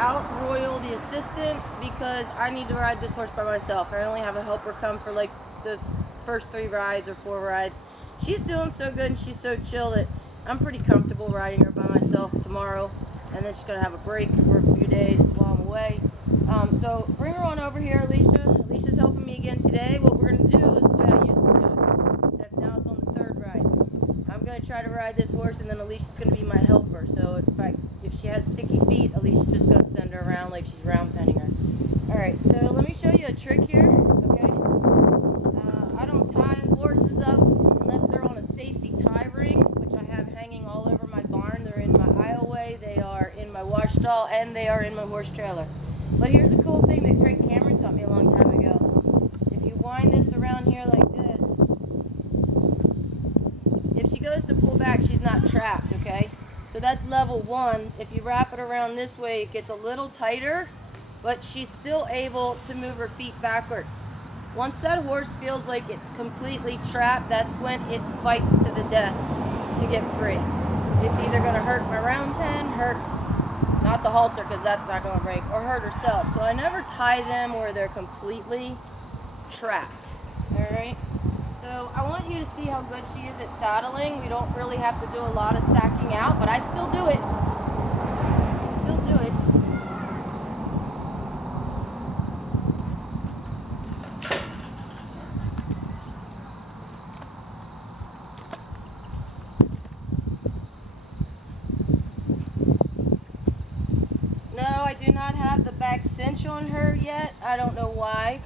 out Royal, the assistant, because I need to ride this horse by myself. I only have a helper come for like the first 3 rides or 4 rides. She's doing so good and she's so chill that I'm pretty comfortable riding her by myself tomorrow, and then she's gonna have a break for a few days while I'm away. So bring her on over here, Alicia. Alicia's helping me again today. What we're gonna do is the way I used to do it, except now it's on the 3rd ride. I'm gonna try to ride this horse, and then Alicia's gonna be my helper. So if she has sticky feet, Alicia's just gonna send her around like she's round penning her. All right, so let me show you a trick here. Okay, I don't tie horses up unless they're on a safety tie ring, which I have hanging all over my barn. They're in my aisleway, they are in my wash stall, and they are in my horse trailer. But here's a cool thing that Craig Cameron taught me a long time ago. If you wind this around here like this, if she goes to pull back, she's not trapped, okay? So that's level 1. If you wrap it around this way, it gets a little tighter, but she's still able to move her feet backwards. Once that horse feels like it's completely trapped, that's when it fights to the death to get free. It's either gonna hurt my round pen, not the halter because that's not going to break, or hurt herself. So I never tie them where they're completely trapped. Alright? So I want you to see how good she is at saddling. We don't really have to do a lot of sacking out, but I still do it. I still do it. I do not have the back cinch on her yet. I don't know why,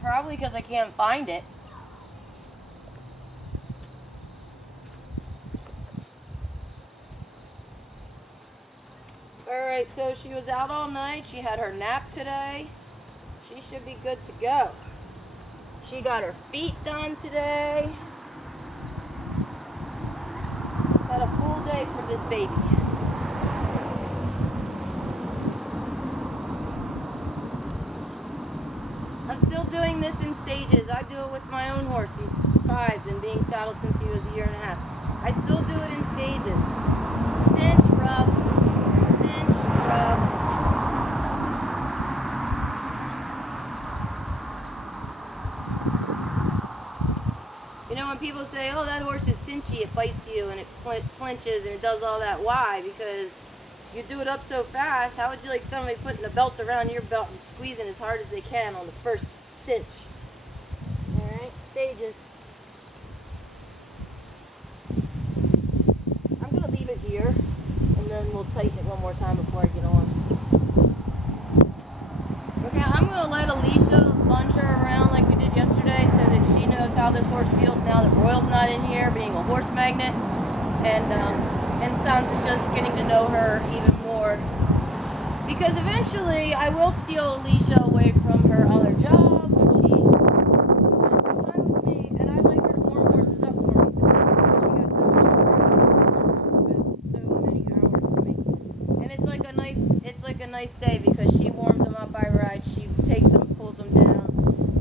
probably because I can't find it. Alright, so she was out all night. She had her nap today. She should be good to go. She got her feet done today. She's had a full day for this baby. I'm still doing this in stages. I do it with my own horse. He's 5 and being saddled since he was 1.5 years. I still do it in stages. Cinch, rub, cinch, rub. You know, when people say, oh, that horse is cinchy, it bites you and it flinches and it does all that. Why? Because you do it up so fast. How would you like somebody putting a belt around your belt and squeezing as hard as they can on the first cinch? Alright, stages. I'm going to leave it here, and then we'll tighten it one more time before I get on. Okay, I'm going to let Alicia lunge her around like we did yesterday so that she knows how this horse feels now that Royal's not in here, being a horse magnet. And Sansa's just getting to know her even more. Because eventually I will steal Alicia away from her other job when she spends more time with me, and I'd like her to warm horses up for me. So this is how she got so much experience. She spent so many hours with me. And it's like a nice day because she warms them up, I ride, she takes them, pulls them down.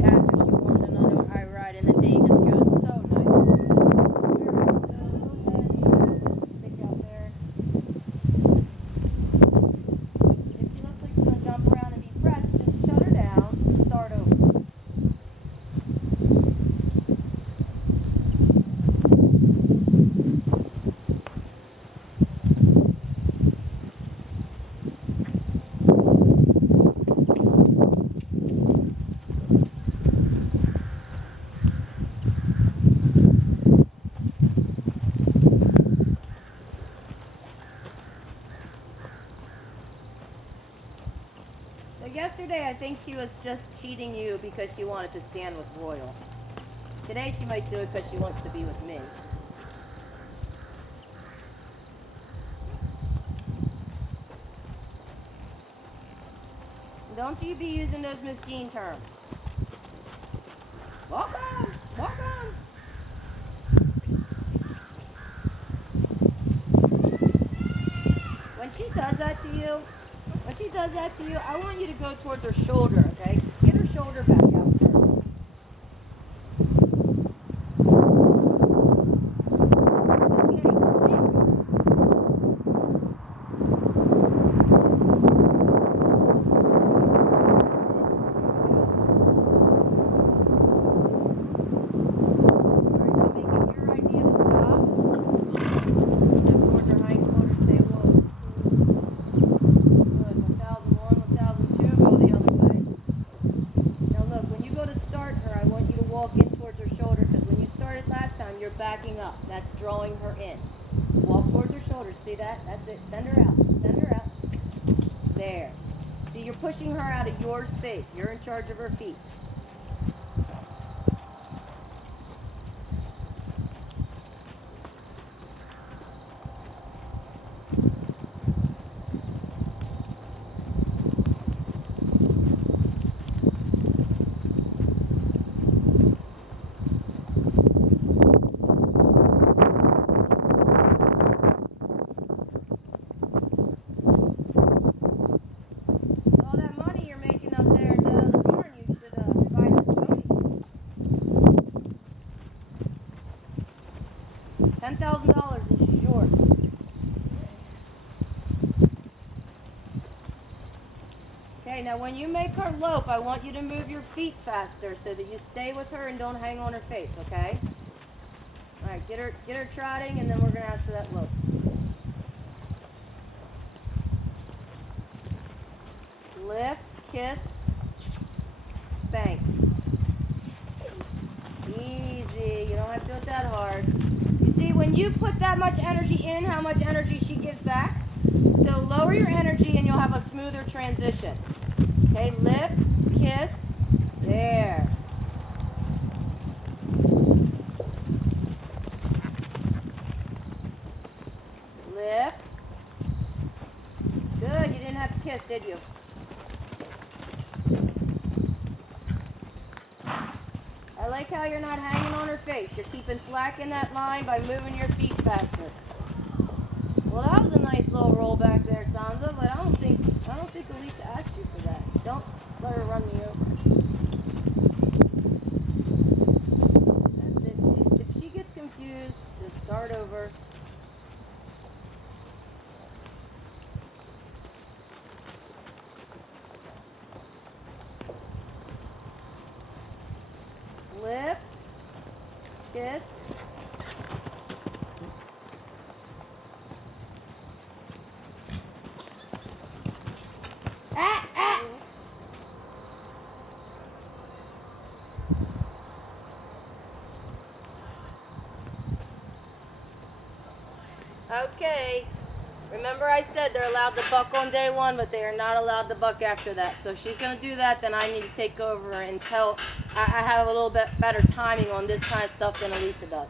After she warms another, I ride, and the day just goes so nice. Yesterday, I think she was just cheating you because she wanted to stand with Royal. Today, she might do it because she wants to be with me. Don't you be using those Miss Jean terms. Walk on, walk on. When she does that to you, I want you to go towards her shoulder, okay? Get her shoulder back out first. you're backing up. That's drawing her in. Walk towards her shoulders. See that? That's it. Send her out. Send her out. There. See, you're pushing her out of your space. You're in charge of her feet. $10,000 and she's yours. Okay, now when you make her lope, I want you to move your feet faster so that you stay with her and don't hang on her face, okay? All right, get her trotting, and then we're gonna ask for that lope. Lift, kiss, spank. Easy, you don't have to do it that hard. You see, when you put that much energy in, how much energy she gives back? So lower your energy and you'll have a smoother transition. Okay, lift, kiss, there. Lift. Good, you didn't have to kiss, did you? I like how you're not hanging on her face. You're keeping slack in that line by moving your feet faster. Well, that was a nice little roll back there, Sansa, but I don't think Alicia asked you for that. Don't let her run me over. That's it. If she gets confused, just start over. Lift, kiss. Okay, remember I said they're allowed to buck on day one, but they are not allowed to buck after that. So if she's going to do that, then I need to take over until I have a little bit better timing on this kind of stuff than Alicia does.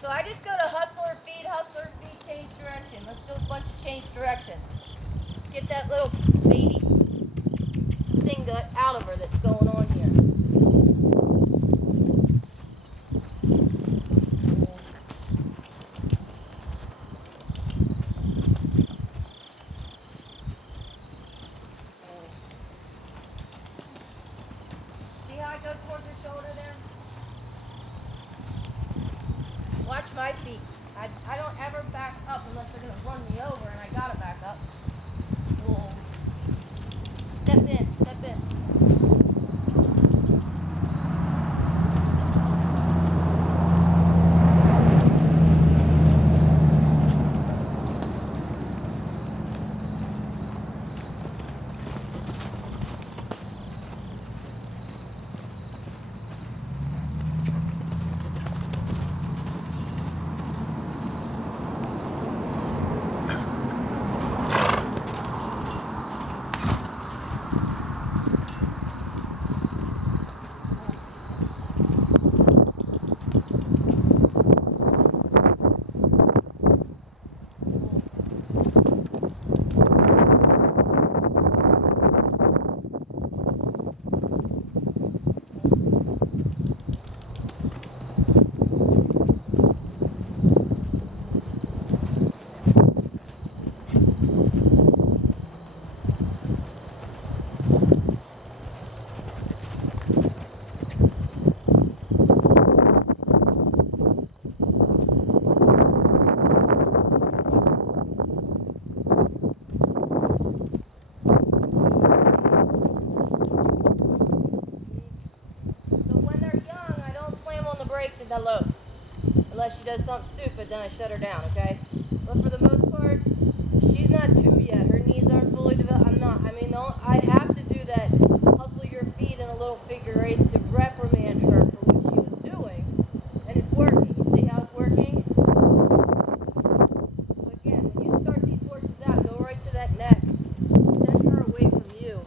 So I just go to hustler feet, change direction. Let's do a bunch of change direction. Let's get that little baby thing out of her that's going on here. See how I go towards her shoulder there? Watch my feet. I don't ever back up unless they're going to run me over, and I got to back up. Whoa. Step in, step in. Now look, unless she does something stupid, then I shut her down, okay? But for the most part, she's not 2 yet. Her knees aren't fully developed. I'm not. I mean, I have to do that hustle your feet in a little figure eight to reprimand her for what she was doing. And it's working. You see how it's working? So again, when you start these horses out, go right to that neck. Send her away from you.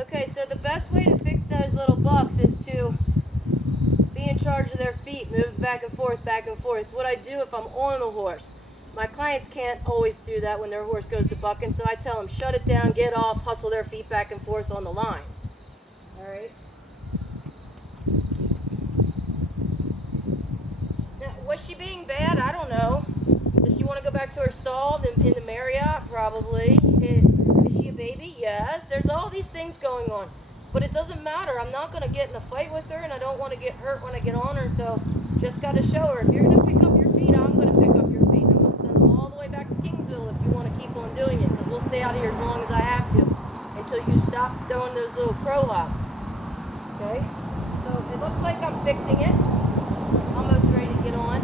Okay, so the best way to fix those little bucks is to be in charge of their feet, move back and forth, back and forth. It's what I do if I'm on the horse. My clients can't always do that when their horse goes to bucking, so I tell them, shut it down, get off, hustle their feet back and forth on the line. All right? Now, was she being bad? I don't know. Does she want to go back to her stall in the Marriott? Probably. Is she a baby? Yes. There's all these things going on. But it doesn't matter. I'm not going to get in a fight with her, and I don't want to get hurt when I get on her, so just got to show her. If you're going to pick up your feet, I'm going to pick up your feet. I'm going to send them all the way back to Kingsville if you want to keep on doing it, because we'll stay out here as long as I have to until you stop throwing those little crow hops. Okay? So it looks like I'm fixing it. Almost ready to get on.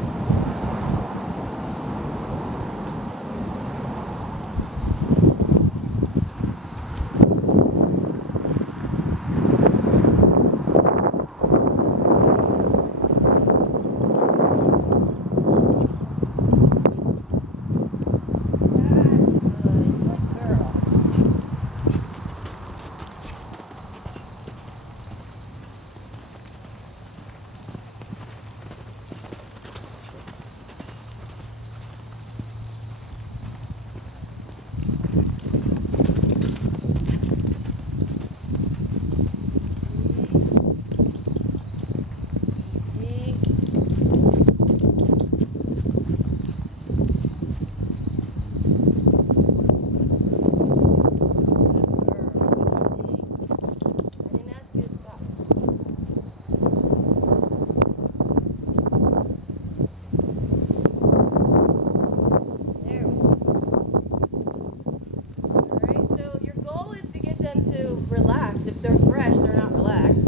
Relax. If they're fresh, they're not relaxed.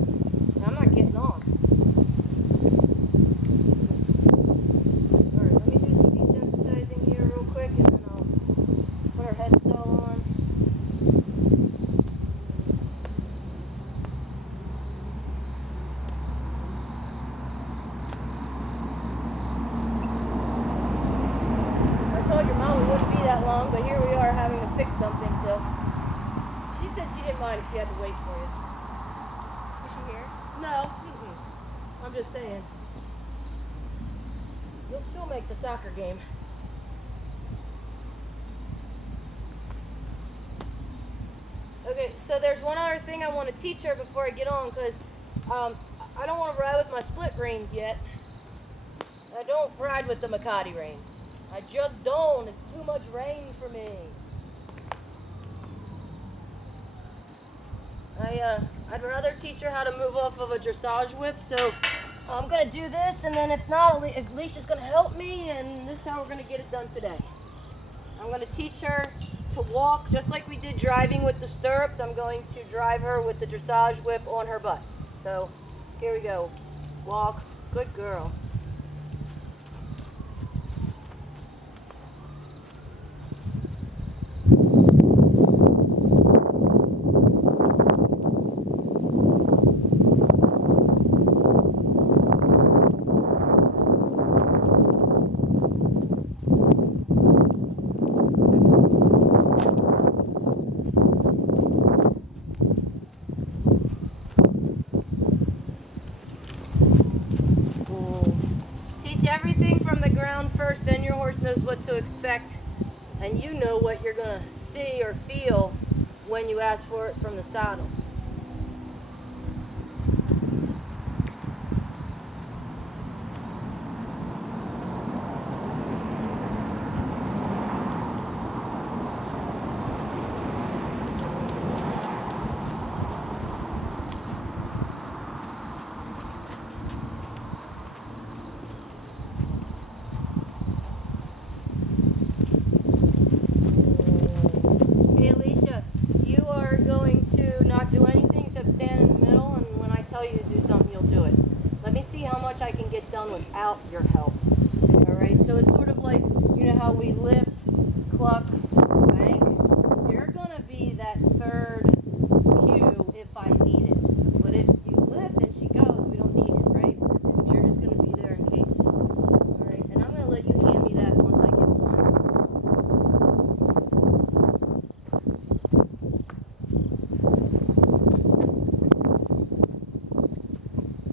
I'm not getting on. Alright, let me do some desensitizing here real quick and then I'll put our head stall on. I told your mom it wouldn't be that long, but here we are having to fix something, so. She said she didn't mind if she had to wait for you. Is she here? No. I'm just saying. You'll still make the soccer game. Okay, so there's one other thing I want to teach her before I get on, because I don't want to ride with my split reins yet. I don't ride with the Makati reins. I just don't. It's too much rein for me. I'd rather teach her how to move off of a dressage whip, so I'm going to do this, and then if not, Alicia's going to help me, and this is how we're going to get it done today. I'm going to teach her to walk, just like we did driving with the stirrups. I'm going to drive her with the dressage whip on her butt. So, here we go. Walk. Good girl. knows what to expect, and you know what you're going to see or feel when you ask for it from the saddle. I can get done without your help. Alright, so it's sort of like, you know how we lift, cluck, spank? You're going to be that third cue if I need it. But if you lift and she goes, we don't need it, right? But you're just going to be there in case. Alright, and I'm going to let you hand me that once I get one.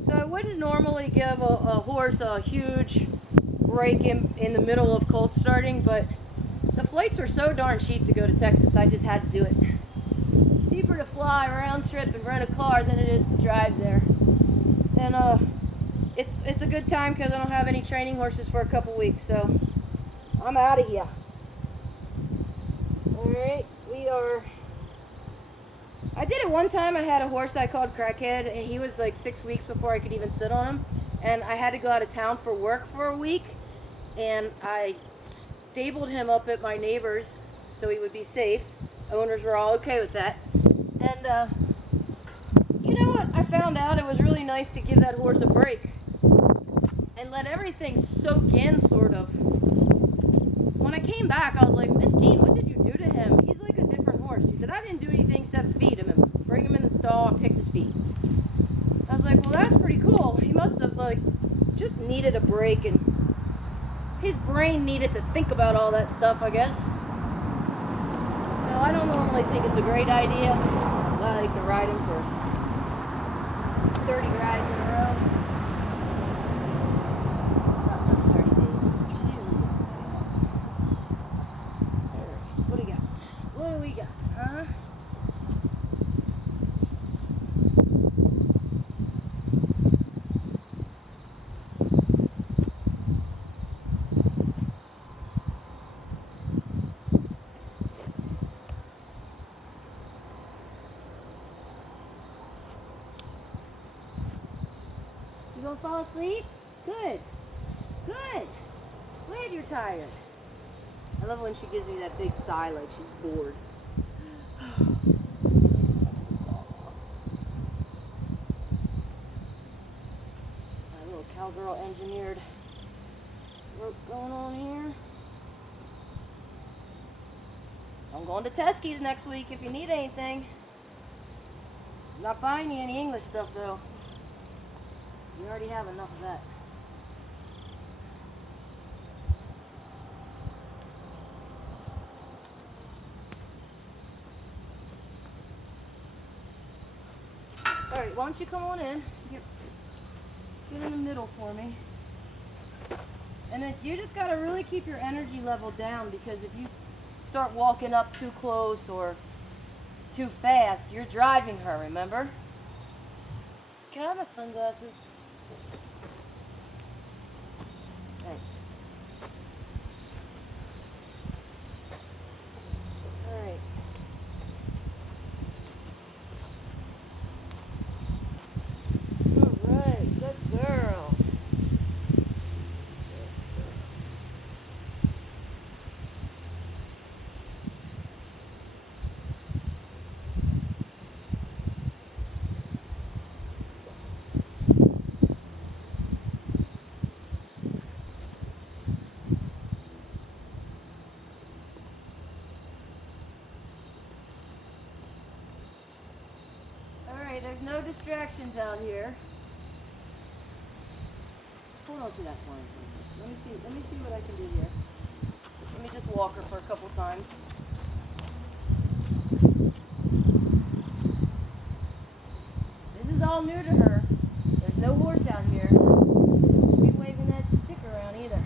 So I wouldn't normally give a horse a huge break in the middle of colt starting, but the flights are so darn cheap to go to Texas, I just had to do it. Cheaper to fly round trip and rent a car than it is to drive there. And it's a good time because I don't have any training horses for a couple weeks, so I'm out of here. Alright, I did it one time. I had a horse I called Crackhead, and he was like 6 weeks before I could even sit on him. And I had to go out of town for work for a week, and I stabled him up at my neighbor's so he would be safe. Owners were all okay with that. And you know what? I found out it was really nice to give that horse a break and let everything soak in, sort of. When I came back, I was like, Miss Jean, what did you do to him? He's like a different horse. She said, I didn't do anything except feed him and bring him in the stall and pick his feet. I was like, well, that's pretty cool. He must have like just needed a break, and his brain needed to think about all that stuff, I guess. So I don't normally think it's a great idea. I like to ride him for 30 rides in a row. Not 30 days. Alright, what do we got? What do we got? You gonna fall asleep? Good. Good. Glad you're tired. I love when she gives me that big sigh like she's bored. My little cowgirl engineered work going on here. I'm going to Teskey's next week if you need anything. I'm not buying you any English stuff though. We already have enough of that. Alright, why don't you come on in? Get in the middle for me. And then you just gotta really keep your energy level down, because if you start walking up too close or too fast, you're driving her, remember? Can I have my sunglasses? Thanks. Alright. Alright, good girl. There's no distractions out here. Hold on to that one. Let me see what I can do here. Let me just walk her for a couple times. This is all new to her. There's no horse out here. Don't be waving that stick around either.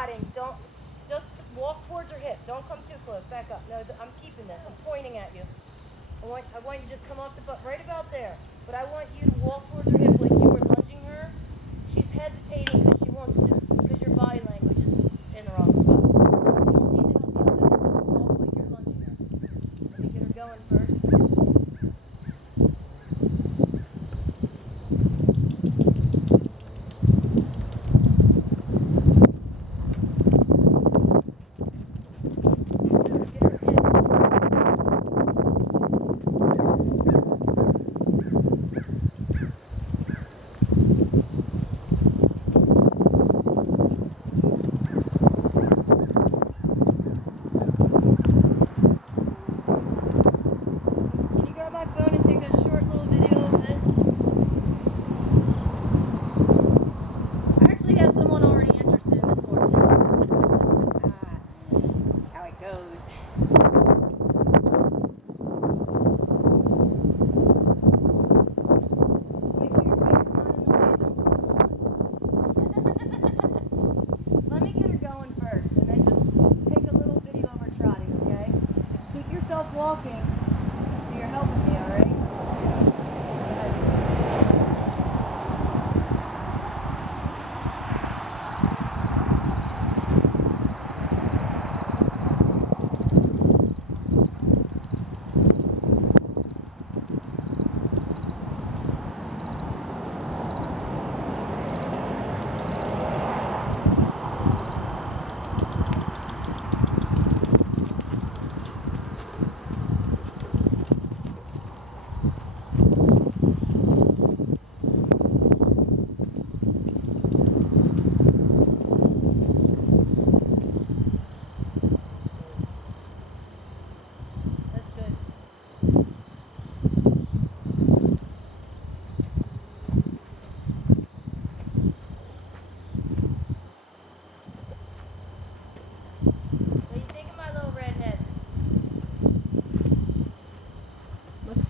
riding. Don't, just walk towards her hip. Don't come too close. Back up. No, I'm keeping this. I'm pointing at you. I want you to just come off the butt right about there. But I want you to walk towards her hip like you were lunging her. She's hesitating because she wants to, because your body language is in the wrong spot. You don't need to help the other, just walk like you're lunging her. Let me get her going first. Walking, so you're helping me, all right?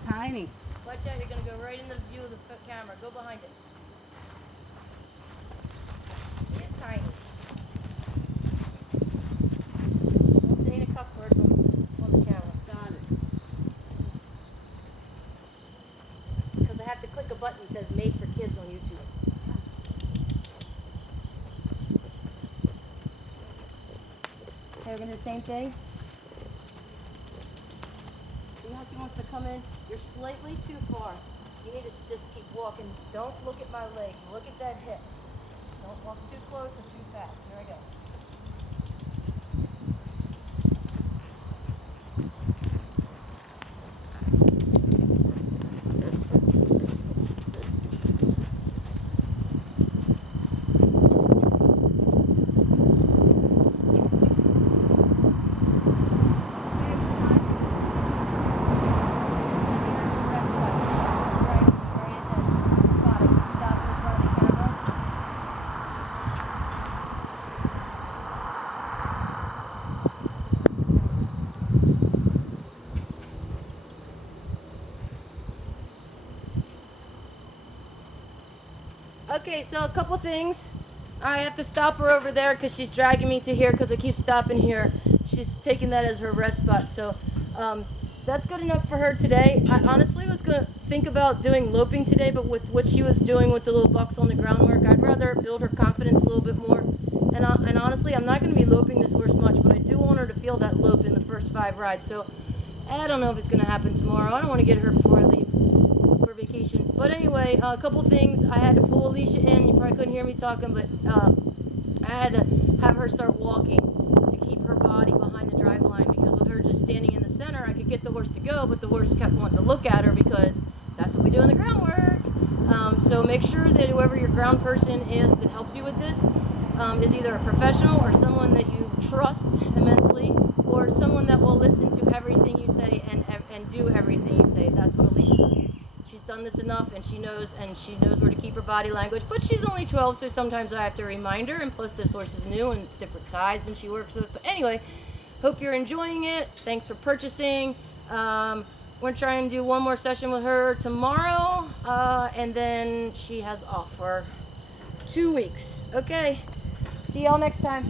Tiny. Watch out, you're going to go right in the view of the camera. Go behind it. It is tiny. Don't say any cuss words on the camera. Got it. Because I have to click a button that says made for kids on YouTube. Okay, we're going to do the same thing. See how she wants to come in? You're slightly too far. You need to just keep walking. Don't look at my leg. Look at that hip. Don't walk too close or too fast. Here I go. Okay, so a couple things. I have to stop her over there because she's dragging me to here because I keep stopping here. She's taking that as her rest spot. So that's good enough for her today. I honestly was going to think about doing loping today, but with what she was doing with the little bucks on the groundwork, I'd rather build her confidence a little bit more. And honestly, I'm not going to be loping this horse much, but I do want her to feel that lope in the first 5 rides. So I don't know if it's going to happen tomorrow. I don't want to get her before I leave for vacation. But anyway, a couple things. I had to pull Alicia in. You probably couldn't hear me talking, but I had to have her start walking to keep her body behind the drive line, because with her just standing in the center, I could get the horse to go, but the horse kept wanting to look at her because that's what we do in the groundwork. So make sure that whoever your ground person is that helps you with this is either a professional or someone that you trust immensely, or someone that will listen to everything you say and do everything you say. That's what Alicia does. She's done this enough, and she knows where to keep her body language. But she's only 12, so sometimes I have to remind her. And plus, this horse is new and it's different size than she works with. But anyway, hope you're enjoying it. Thanks for purchasing. We're trying to do one more session with her tomorrow, and then she has off for 2 weeks. Okay, see y'all next time.